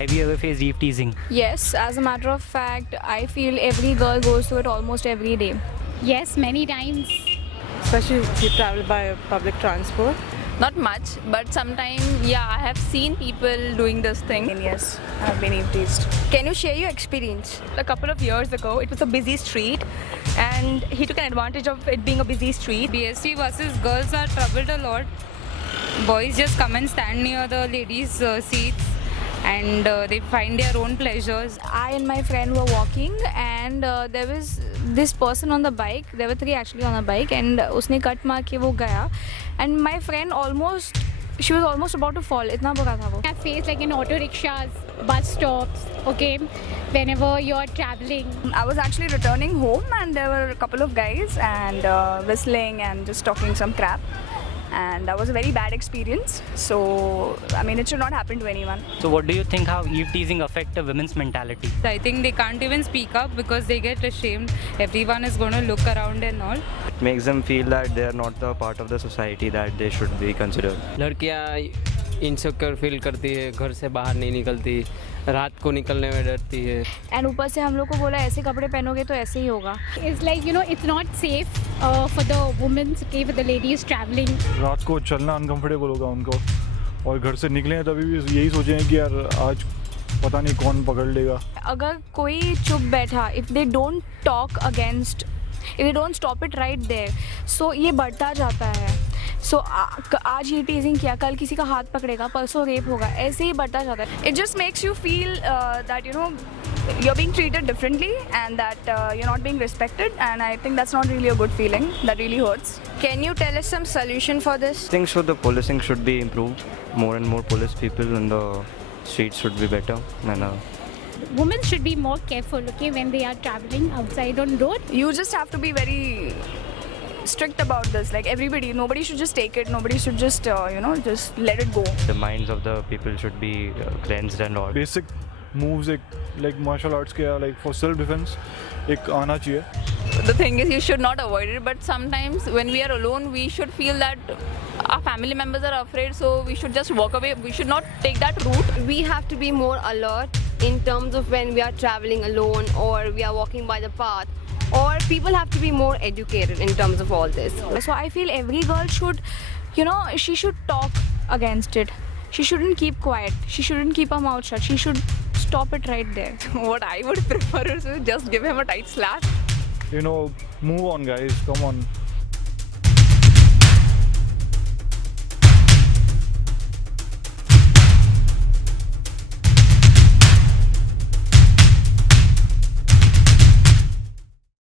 Have you ever faced eve teasing? Yes, as a matter of fact, I feel every girl goes through it almost every day. Yes, many times. Especially if you travel by public transport. Not much, but sometimes, yeah, I have seen people doing this thing. And yes, I've been eve teased. Can you share your experience? A couple of years ago, it was a busy street, and he took an advantage of it being a busy street. BST buses, girls are troubled a lot. Boys just come and stand near the ladies' seats and they find their own pleasures. I and my friend were walking and there was this person on the bike. There were three actually on a bike and उसने cut मार के वो गया and my friend she was almost about to fall. इतना बुरा था वो. I face like in auto rickshaws, bus stops, okay, whenever you're traveling. I was actually returning home and there were a couple of guys and whistling and just talking some crap. And that was a very bad experience. So, I mean, it should not happen to anyone. So what do you think how eve teasing affect a women's mentality? I think they can't even speak up because they get ashamed. Everyone is going to look around and all. It makes them feel that they are not the part of the society that they should be considered. लड़कियां insecure feel करती है, घर से बाहर नहीं निकलती, रात को निकलने में डरती है. एंड ऊपर से हम लोग को बोला ऐसे कपड़े पहनोगे तो ऐसे ही होगा. It's like, you know, it's not safe for the women, okay, for the ladies traveling. रात को चलना अनकंफर्टेबल होगा उनको और घर से निकले हैं तभी भी यही सोचें कि यार आज पता नहीं कौन पकड़ लेगा. अगर कोई चुप बैठा, if they don't talk against, if they don't stop it right there, so ये बढ़ता जाता है. So आज ये टीजिंग किया, कल किसी का हाथ पकड़ेगा, परसों रेप होगा, ऐसे ही बढ़ता जाता है. It just makes you feel that you know you're being treated differently and that you're not being respected, and I think that's not really a good feeling. That really hurts. Can you tell us some solution for this? I think so the policing should be improved. More and more police people in the streets should be better. And Women should be more careful, okay, when they are traveling outside on road. You just have to be very strict about this. Like nobody should just take it. Nobody should just just let it go. the minds of the people should be cleansed and all. Basic moves एक like martial arts के like for self defence एक आना चाहिए. The thing is, you should not avoid it, but sometimes when we are alone, we should feel that our family members are afraid, so we should just walk away. We should not take that route. We have to be more alert in terms of when we are traveling alone or we are walking by the path. Or people have to be more educated in terms of all this. So I feel every girl should, she should talk against it. She shouldn't keep quiet. She shouldn't keep her mouth shut. She should stop it right there. What I would prefer is to just give him a tight slap. Move on guys, come on.